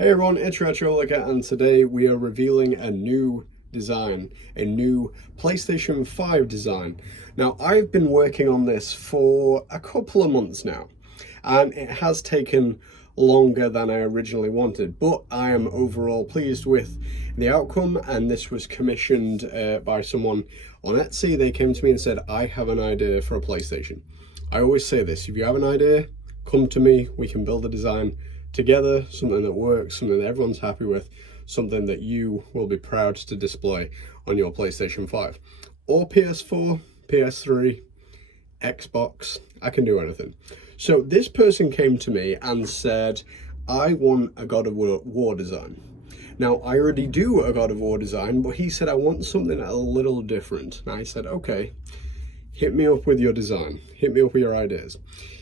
Hey everyone, it's Retrolika, and today we are revealing a new design, a new PlayStation 5 design. Now, I've been working on this for a couple of months now, and it has taken longer than I originally wanted, but I am overall pleased with the outcome, and this was commissioned by someone on Etsy. They came to me and said, I have an idea for a PlayStation. I always say this, if you have an idea, come to me, we can build a design together, something that works, something that everyone's happy with, something that you will be proud to display on your PlayStation 5 or PS4, PS3, Xbox. I can do anything. So this person came to me and said, I want a God of War design. Now, I already do a God of War design, but he said, I want something a little different. And I said, okay, hit me up with your design. Hit me up with your ideas.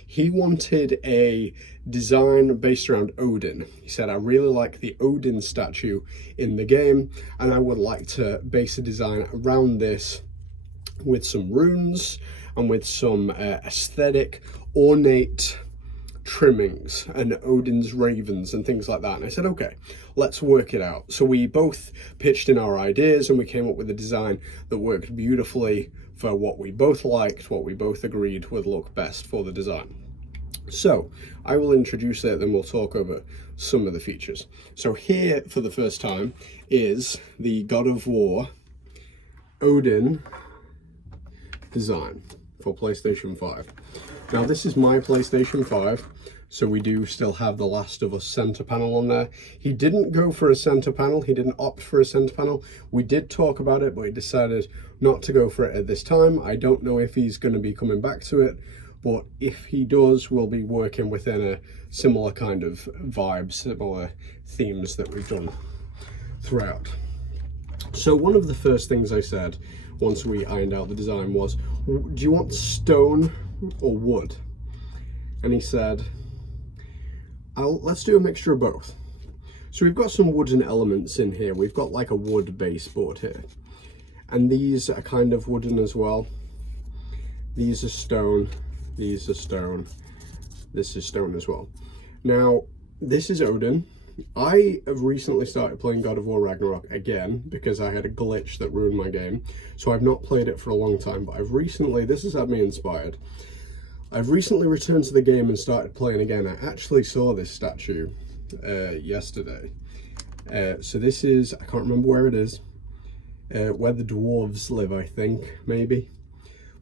He wanted a design based around Odin. He said, I really like the Odin statue in the game, and I would like to base a design around this with some runes and with some aesthetic, ornate trimmings and Odin's ravens and things like that. And I said, okay, let's work it out. So we both pitched in our ideas and we came up with a design that worked beautifully for what we both liked, what we both agreed would look best for the design. So I will introduce it, then we'll talk over some of the features. So here for the first time is the God of War Odin design for PlayStation 5. Now this is my PlayStation 5, so we do still have the Last of Us center panel on there. He didn't go for a center panel, he didn't opt for a center panel. We did talk about it, but he decided not to go for it at this time. I don't know if he's going to be coming back to it, but if he does, we'll be working within a similar kind of vibe, similar themes that we've done throughout. So one of the first things I said once we ironed out the design was, do you want stone or wood? And he said, let's do a mixture of both. So we've got some wooden elements in here. We've got like a wood baseboard here, and these are kind of wooden as well. These are stone, these are stone, this is stone as well. Now this is Odin. I have recently started playing God of War Ragnarok again because I had a glitch that ruined my game, so I've not played it for a long time, but this has had me inspired. I've recently returned to the game and started playing again. I actually saw this statue yesterday. So this is, I can't remember where it is, where the dwarves live, I think, maybe.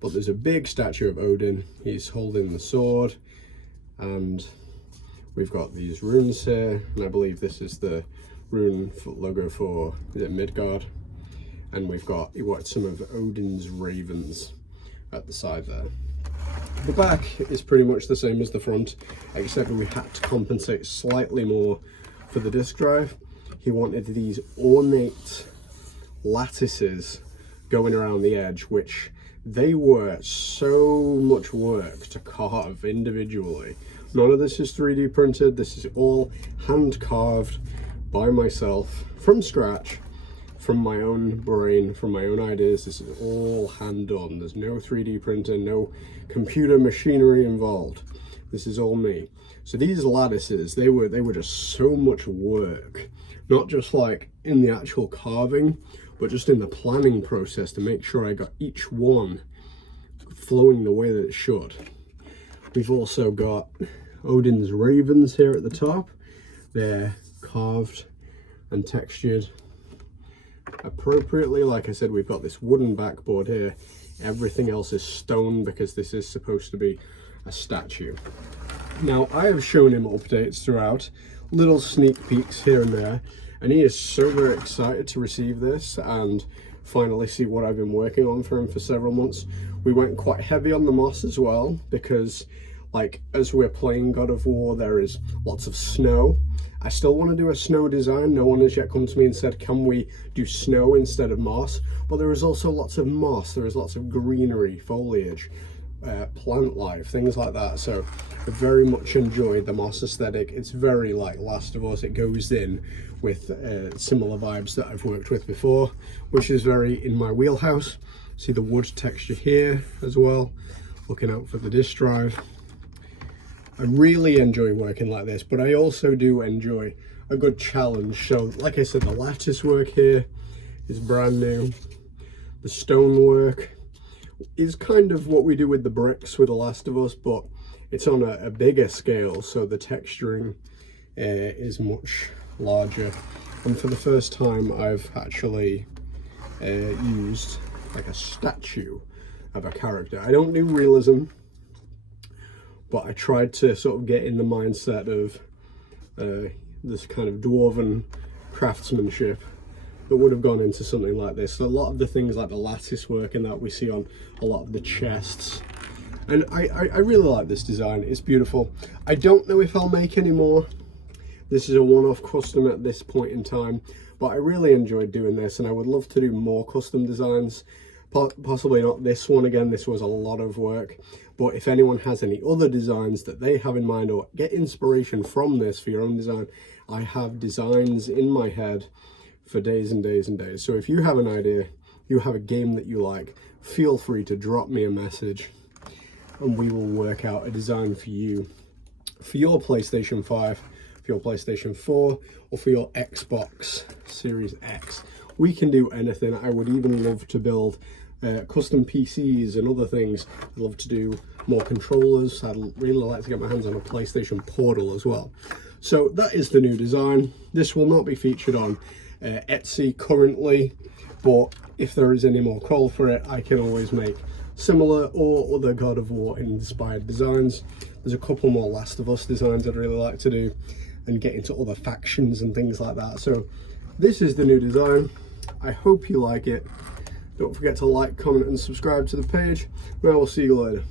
But there's a big statue of Odin. He's holding the sword, and we've got these runes here, and I believe this is the rune logo for, is it Midgard? And we've got some of Odin's ravens at the side there. The back is pretty much the same as the front, except we had to compensate slightly more for the disk drive. He wanted these ornate lattices going around the edge, which they were so much work to carve individually. None of this is 3D printed. This is all hand carved by myself from scratch, from my own brain, from my own ideas. This is all hand done. There's no 3D printer, no computer machinery involved. This is all me. So these lattices, they were just so much work, not just like in the actual carving, but just in the planning process to make sure I got each one flowing the way that it should. We've also got Odin's ravens here at the top. They're carved and textured appropriately. Like I said, we've got this wooden backboard here. Everything else is stone because this is supposed to be a statue. Now, I have shown him updates throughout, little sneak peeks here and there, and he is so very excited to receive this and finally see what I've been working on for him for several months. We went quite heavy on the moss as well because, like, as we're playing God of War, there is lots of snow. I still want to do a snow design. No one has yet come to me and said, can we do snow instead of moss? But there is also lots of moss. There is lots of greenery, foliage, plant life, things like that. So I very much enjoyed the moss aesthetic. It's very like Last of Us. It goes in with similar vibes that I've worked with before, which is very in my wheelhouse. See the wood texture here as well. Looking out for the disk drive. I really enjoy working like this, but I also do enjoy a good challenge. So like I said, the lattice work here is brand new. The stonework is kind of what we do with the bricks with The Last of Us, but it's on a bigger scale, so the texturing is much larger. And for the first time, I've actually used like a statue of a character. I don't do realism, but I tried to sort of get in the mindset of this kind of dwarven craftsmanship that would have gone into something like this. So a lot of the things like the lattice work and that we see on a lot of the chests. And I really like this design. It's beautiful. I don't know if I'll make any more. This is a one-off custom at this point in time, but I really enjoyed doing this, and I would love to do more custom designs. Possibly not this one again, this was a lot of work, but if anyone has any other designs that they have in mind or get inspiration from this for your own design, I have designs in my head for days and days and days. So if you have an idea, you have a game that you like, feel free to drop me a message and we will work out a design for you, for your PlayStation 5, for your PlayStation 4, or for your Xbox Series X. We can do anything. I would even love to build custom PCs and other things. I'd love to do more controllers. I'd really like to get my hands on a PlayStation Portal as well. So that is the new design. This will not be featured on Etsy currently, but if there is any more call for it, I can always make similar or other God of War inspired designs. There's a couple more Last of Us designs I'd really like to do and get into other factions and things like that. So this is the new design. I hope you like it. Don't forget to like, comment and subscribe to the page, and I will see you later.